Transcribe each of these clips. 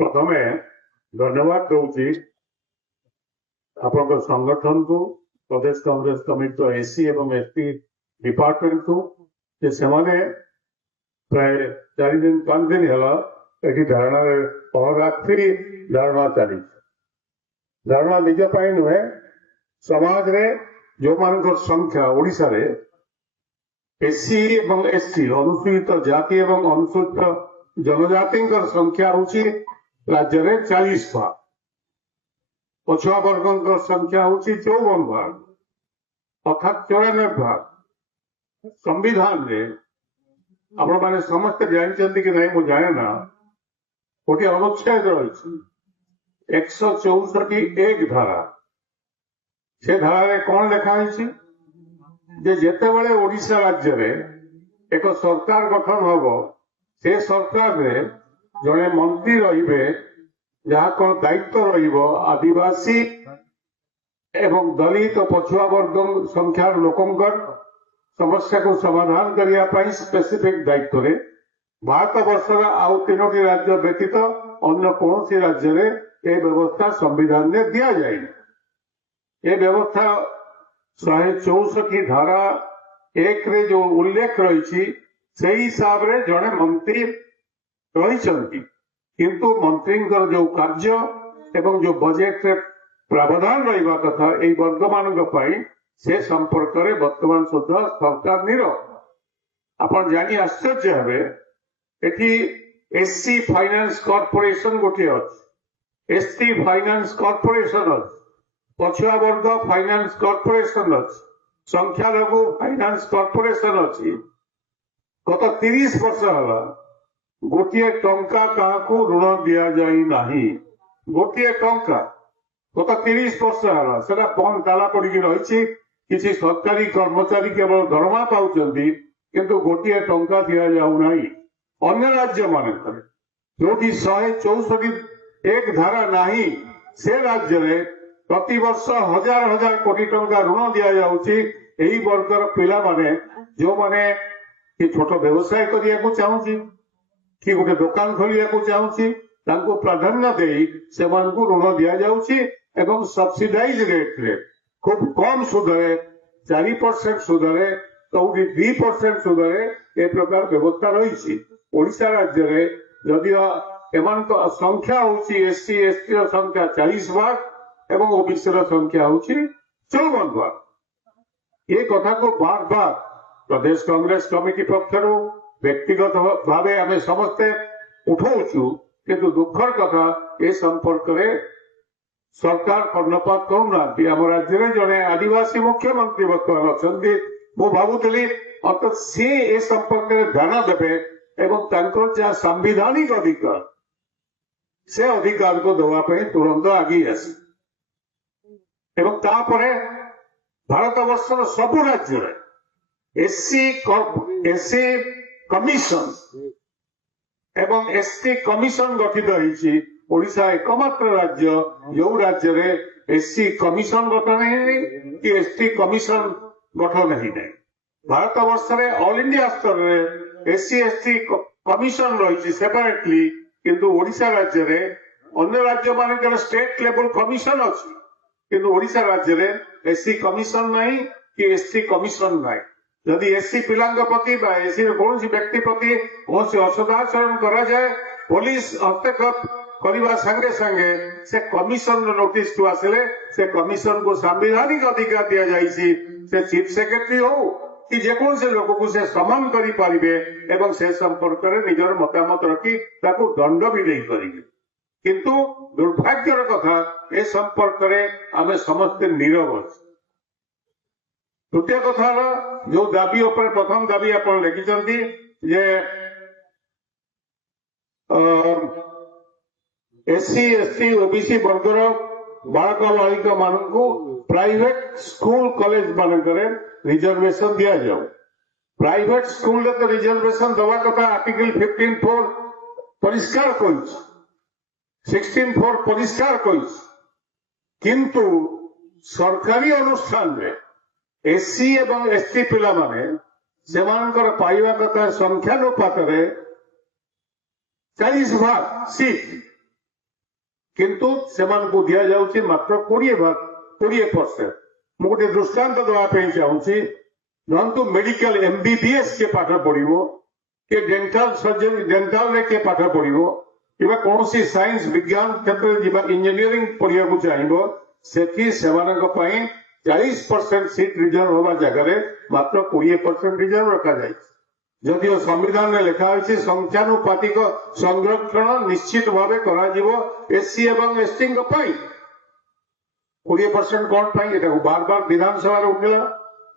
प्रथमे धन्यवाद दूची आपन संगठन को प्रदेश कांग्रेस कमिटी एससी एवं एसटी डिपार्टमेंट को जे सेमाने प्राय 4 दिन 5 दिन है एटी धारणा अहोरात्रि धारणा चली धारणा निज नुहे समाज रे जो मान संख्या ओडिशा रे एससी एवं एसटी अनुसूचित जाति एवं अनुसूचित जनजाति संख्या होची राज्य रे 40 भाग पछुआ वर्ग संख्या होची 54 भाग अर्थात 94 भाग संविधान रे आपण माने समस्त जानते कि नहीं मु जाने ना गोटे अनुच्छेद रही 164 धारा से धारा रे कौन लिखा है जे जेतेबेले ओडिशा राज्य रे एक सरकार गठन होबो से सरकार रे जड़े मंत्री रहिबे जहाँ दायित्व रहिबो आदिवासी एवं दलित पछुआ वर्ग संख्यार लोकंकर समस्या को समाधान करिया पई स्पेसिफिक दायित्व रे भारत वर्षर आउ 3टी राज्य व्यतीत अन्य कौन राज्य रे ए व्यवस्था संविधान में दिया जाए ये व्यवस्था 164 धारा 1 रे जो उल्लेख रही से हिसाब रे जड़े मंत्री रही किंतु मंत्री जो कार्य एवं जो बजेट रे प्रावधान रहा कथा यही वर्ग मान से संपर्क में वर्तमान सुधा सरकार नीरव आपण जानी आश्चर्य हे एटी एससी फाइनेंस कॉर्पोरेशन गोटे अच्छी एसटी फाइनेंस कॉर्पोरेशन अच्छी पछुआ वर्ग फाइनेंस कॉर्पोरेशन अच्छी संख्या लघु फाइनेंस कॉर्पोरेशन अच्छी गत 30 वर्ष है गोटे टंका क्या ऋण दि जाई गोटे टंका गत 30 वर्ष है सेटा बंद ताला पड़ी रही किसी सरकारी कर्मचारी केवल दरमा पाउछंती किंतु गोटे टंका दि जाऊना अन्य राज्य मानक जो 164 धारा नहीं से राज्य में प्रति वर्ष हजार हजार कोटी टंका ऋण दि जाउची एही वर्गर पिला माने जो माने कि छोट व्यवसाय करिया को चाहूची कि गोटे दुकान खोलिया को चाहूची तांको प्राधान्य देई से मानकु ऋण दि जाउची एवं सब्सिडाइज रेट रे खूब कम सुधरे 4% सुधरे कौटी 2% सुधरे ए प्रकार व्यवस्था रही ओडिशा राज्य रे यदि एमान संख्या होची एससी एसटी संख्या 40 भाग एवं ओबीसी संख्या होची 54 भाग ये कथा को बार बार प्रदेश कांग्रेस कमिटी पक्षर व्यक्तिगत भावे आम समस्ते उठाऊचु किंतु दुखर कथा ए संपर्क में सरकार कर्णपात करूना आम राज्य में जड़े आदिवासी मुख्यमंत्री बर्तमान अच्छा मु भावुली अर्थात सी ए संपर्क में ध्यान देवे एवं जहाँ सांविधानिक अधिकार से अधिकार को देवाई तुरंत आगे आसी एवं तापरे भारत वर्षर सबु राज्य एससी कमिशन एवं एसटी कमिशन गठित होती ओडिशा एकमात्र राज्य जो राज्य में एससी कमिशन गठन है कि एसटी कमिशन गठन ही नहीं भारत वर्ष में ऑल इंडिया स्तर में एससी एसटी कमिशन रही सेपरेटली किंतु ओडिशा राज्य में अन्य राज्य मान स्टेट लेवल कमिशन अच्छी किंतु ओडिशा राज्य में एससी कमिशन नहीं कि एसटी कमिशन नहीं यदि एससी पिला प्रति एससी कौन व्यक्ति प्रति कौन असदाचरण करा जाए पुलिस हस्तक्षेप करने संगे संगे से कमिशन नोटिस को आसिले से कमिशन को सांविधानिक अधिकार दि जाए से चीफ सेक्रेटरी हो कि जेकोसी लोक को से सम्मान करि परिबे एवं से संपर्क में निजर मतामत रखी ताको दंड भी नहीं करेंगे किंतु दुर्भाग्यर कथा ए संपर्क में आम समस्त नीरव अच्छे तृतीय कथा जो दाबी उपर प्रथम दाबी आप लिखिं जे एससी एसटी ओबीसी वर्गर बालक बालिक मान प्राइवेट स्कूल कॉलेज मानक रिजर्वेशन दि जाऊ प्राइवेट स्कूल तो रिजर्वेशन दवा कथा आर्टिकल 15(4) परिष्कार 16(4) परिष्कार किंतु सरकारी अनुष्ठान में एससी एवं एसटी पिला माने सेमानकर पाइबा कथा संख्यानुपात 40 भाग सीट किंतु सेमानकु दिया जाउछि मात्र 20%। मु गोटे दृष्टांत देवा ପାଇଁ ଚାହୁଁଛି। ଧରନ୍ତୁ मेडिकल MBBS के पाठ पढ़िबो के डेंटल सर्जरी डेंटल रे के पाठ पढ़िबो किबा कोनोसी साइंस विज्ञान क्षेत्र रे जिबा इंजीनियरिंग पढ़िया को चाहिबो सेठी सेमानक ପାଇଁ 40% सीट रिजर्व होबा जगह रे मात्र 20% रिजर्व रखा जाय। जदिओ संविधान में लिखा होइछि संख्यानुपातिक संरक्षण निश्चित भावे करा जिवो एससी एवं एसटी को ପାଇଁ 20% कोन ପାଇଁ एटा बार बार विधानसभा रे उठिला।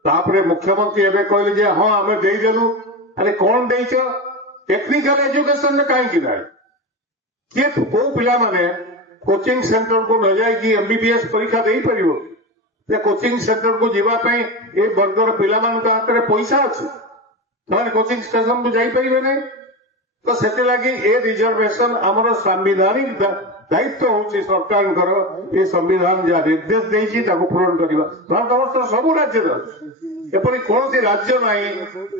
तापरे मुख्यमंत्री एबे कहले जे हां हमें देई देलु। अरे कोन देइछ टेक्निकल एजुकेशन में काई कि नाही के को पिला माने कोचिंग सेंटर को न जाय कि एमबीबीएस परीक्षा देई परिबो ते कोचिंग सेंटर को जीवा ପାଇଁ ए वर्गर पिला मान का हाथ रे पैसा अछि ताने कोचिंग स्टेशन को जाई परिबे नै। तो सेते लागि ए रिजर्वेशन हमर संवैधानिक दायित्व होछि सरकार करो ए संविधान जा निर्देश देइछि ताको पूर्ण करिबा। भारत सब राज्य एपरि कोनोसी राज्य नाही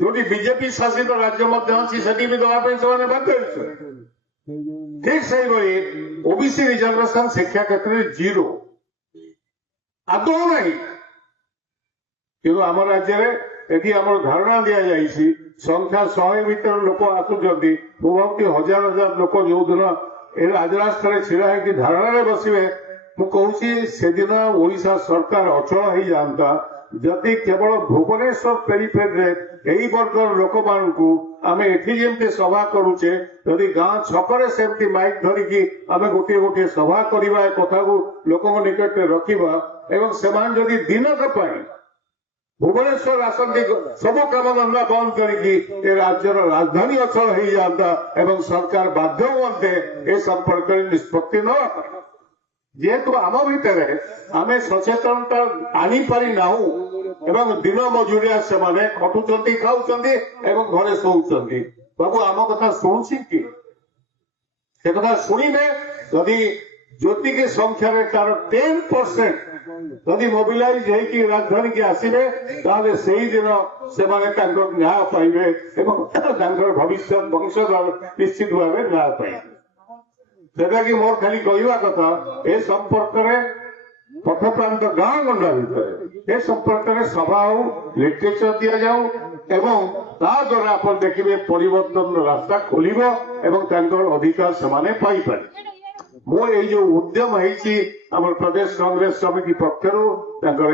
जोटी बीजेपी शासित राज्य मध्य अछि सेठी भी दवा ପାଇଁ ସେମାନେ बाध्य होइछ। ठीक सही भाई ओबीसी रिजर्वेशन शिक्षा क्षेत्र में 0 आदौ नहीं कि आम राज्य में एटी आम धारणा दि जाइए संख्या 100 भीतर लोक आसुच्च मुझे हजार हजार लोक जो दिन ए राजरास्ता छिड़ा है धारणा बसवे मुझे से दिन ओडिशा सरकार अचल हो जाता जदि केवल भुवनेश्वर पेरिफेर यही वर्गर लोक मानू आम एटी सभा करुचे जदि गाँ छकरे सेमती माइक धरिकी आम गोटे गोटे सभा करवा कथा को लोक निकट में रखा एवं सेमान जदि दिनक भुवनेश्वर आसती सब काम धंदा बंद करके राज्यर राजधानी अचल हो जाता एवं सरकार बाध्य हुए ए संपर्क में निष्पत्ति न जेहेतु आम भितर आम सचेतनता आनी पारि नाहु एवं दिन मजुरिया से माने खटुचंती खाउचंती एवं घरे सोउचंती बाबू आम कथा शुणुछि कि से कथा शुणिबे जदि ज्योति की संख्या रे तार 10% जदि मोबिलाइज होइकि राजधानी की आसिबे ताले सेही दिन से माने तांकर न्याय पाइबे एवं तांकर भविष्य वंशधर निश्चित भावे न्याय पाइबे। सेटा कि मोर खाली कहवा कथा ए संपर्क में पथप्रांत गाँ गंडा भितर ए संपर्क में सभा हो लिटरेचर दि जाऊ एवं ता द्वारा आप देखिए परिवर्तन रास्ता खोल एवं अधिकार से पाई पारे। मो जो उद्यम है प्रदेश कांग्रेस समिति पक्षर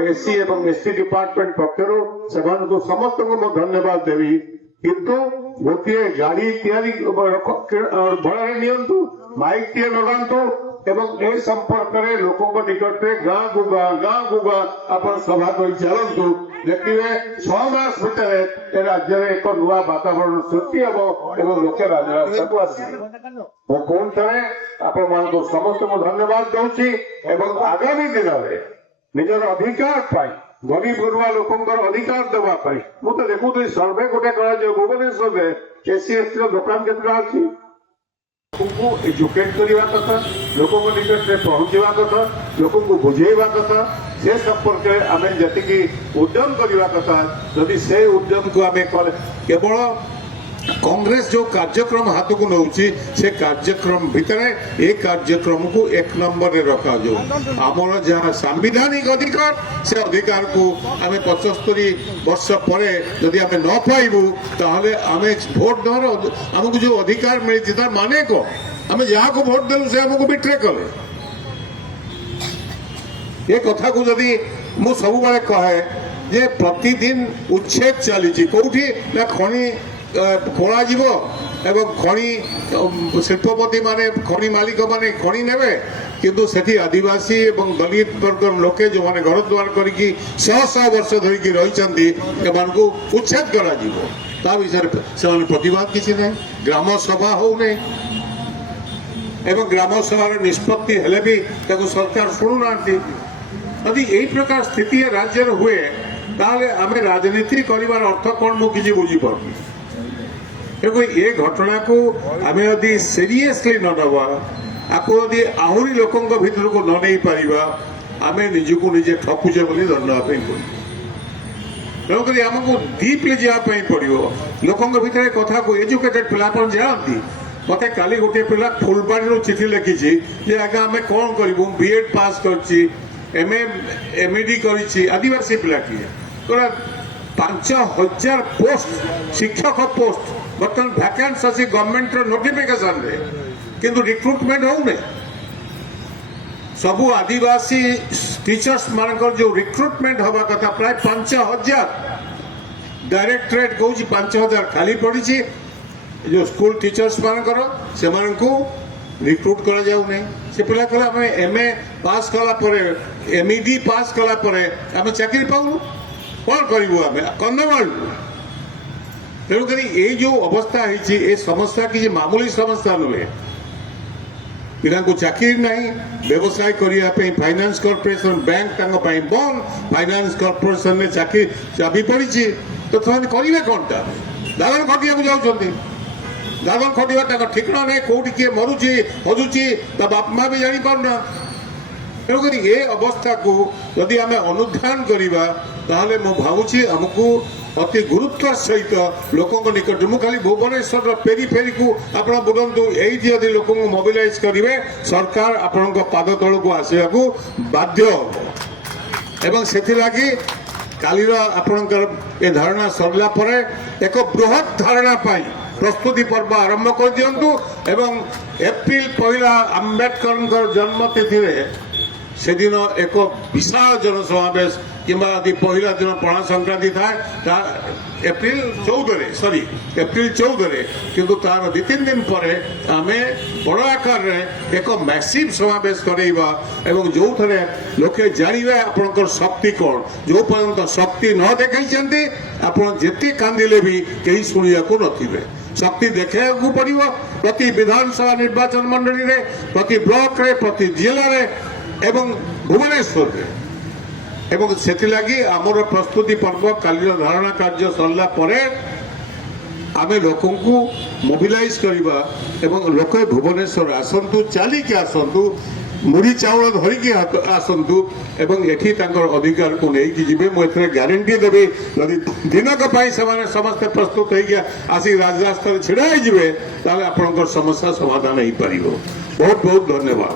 एससी एवं एसटी डिपार्टमेंट पक्षर से समस्त को धन्यवाद देवी किंतु गोटे गाड़ी तैयारी भड़ा नियंतु माइक टे लगातु एवं ए संपर्क में लोकों निकट में गाँ को गाँ आप सभा कर चलतु देखिए 6 मास भितर राज्य में एक नुआ वातावरण सृष्टि हम एवं लोके राजरास्ता को आस समस्त को धन्यवाद दूसरी एवं आगामी दिन में निजर अधिकार पाई गरीब गुरुआ लोकंर अधिकार देवाई मुझे देखुदी सर्वे गोटे कर भुवनेश्वर में एससी एसटी दुकान केतटा अच्छी एजुकेट करवा कथा लोक निकट में पहुंचवा कथा लोक बुझेवा कथा से संपर्क में आम जी उद्यम करवा कथा जदि से उद्यम को आम केवल कांग्रेस जो कार्यक्रम हाथ को नौची से कार्यक्रम भितर ए कार्यक्रम को 1 नंबर रे रखा जो आमर जहाँ सांविधानिक अधिकार से अधिकार को आम 75 वर्ष पर जदि आम न पाइबू ताहले आम भोट दर आमको जो अधिकार मिली तार माने को आम जहाँ को भोट देलु से आमको बिट्रे कले ये कथा को जदि मु सब बेले कहे जे प्रतिदिन उच्छेद चली कौटी ना खणी खोला जीव एवं खणी शिल्पपति माने खणी मालिक माने खणी नेबे किंतु सेठी आदिवासी एवं दलित वर्ग लोके जो माने घर द्वार करके 100 वर्ष धरिकी रही उच्छेद करा जीवो ता विषय से प्रतिवाद किसी नहीं ग्राम सभा हो नहीं एवं ग्राम सभार निष्पत्ति हेले भी ताको सरकार शुणुना यदि यही प्रकार स्थिति राज्य हुए ताले आम राजनीति करिवार अर्थ कौन मु किछि बुझी पारनी ये घटना को आम यदि सीरियसली न नवा आपको यदि आहरी लोकों भीतर को न नहीं पारिबा आम निजको निजे ठकुचे बोली दंड पड़ो तेणुक आमको डीपली जावाई पड़ो लोकों भीतर कथा को एजुकेटेड पिलापन जानती मत काली गोटे पिला फुलबाड़ी चिठी लिखी जे आगे आम कौन करूँ बीएड पास करमेडी कर आदिवासी पिलाटी 5000 पोस्ट शिक्षक पोस्ट बर्तमान भैकेंस अच्छी गवर्नमेंट नोटिफिकेशन रे किंतु रिक्रुटमेंट होने सबू आदिवासी टीचर्स मानकर जो रिक्रुटमेंट हवा कथा प्राय 5000 डायरेक्टरेट कहूँ 5000 खाली पड़ी जो स्कूल टीचर्स मानकर से रिक्रुट करा जाऊ नहीं से पिला कहला हमें एमए पास कला परे एमईडी पास कला परे हमें चाकरी पाऊ कौन करूँ आम कंधमाल तेणुक ये जो अवस्था है समस्या किसी मामूली समस्या नुहे पिला चाकरी ना व्यवसाय करने फाइनेंस कॉर्पोरेशन बैंक बंद फाइनेंस कॉर्पोरेशन में चाकरी चाबी पड़ी तो करेंगे कौन टा दादन खटिया जाऊँ दादन खटिया ठिकना नहीं कौटी किए मरुची हजुची बाप माँ भी जापारना तेणुक ये अवस्था को यदि आम अनुधान करवा ताहले मु भावुची आमको अति गुरुत्व सहित लोकों निकट मु खाली भुवनेश्वर पेरी फेरी को आप बुझु यदि लोक मोबिलाइज करेंगे सरकार आपण पाद तल को आसवा को बाध्य एवं से कालीर आपणकर ए धारणा सरला परे एक बृहत धारणा पाई प्रस्तुति पर्व आरंभ कर दिंतु एवं एप्रिल 1 आंबेडकर जन्मतिथि से दिन एक विशाल जनसमावेश किंबा यदि पहला दिन पणा संक्रांति था एप्रिल 14 किंतु तार 2-3 दिन पर आम बड़ आकार एक मैसिव समावेश करेगा एवं जो थे लोके जानवे आपंकर शक्ति कौन जो पर्यंत शक्ति न देखते आपड़ जिते कांदिले भी कहीं शुणा को नथिबे शक्ति देखा पड़ो प्रति विधानसभा निर्वाचन मंडली रे प्रति ब्लॉक रे प्रति जिला रे एवं भुवनेश्वर रे एवं से आमर प्रस्तुति पर्व कालीर धारणा कार्य सरला परे आमे लोकों को मोबिलाइज करवा एवं लोक भुवनेश्वर आसतु चलिकी आसतु मुढ़ी चाउल धरिकी आसतु एवं एठी तांकर अधिकार को लेकिन जीवे मुझे ग्यारंटी देवी यदि दिनक समस्ते प्रस्तुत हो आसी राजरास्ता छिड़ा जी ताले आपणकर समस्या समाधान हो पार बहुत बहुत धन्यवाद।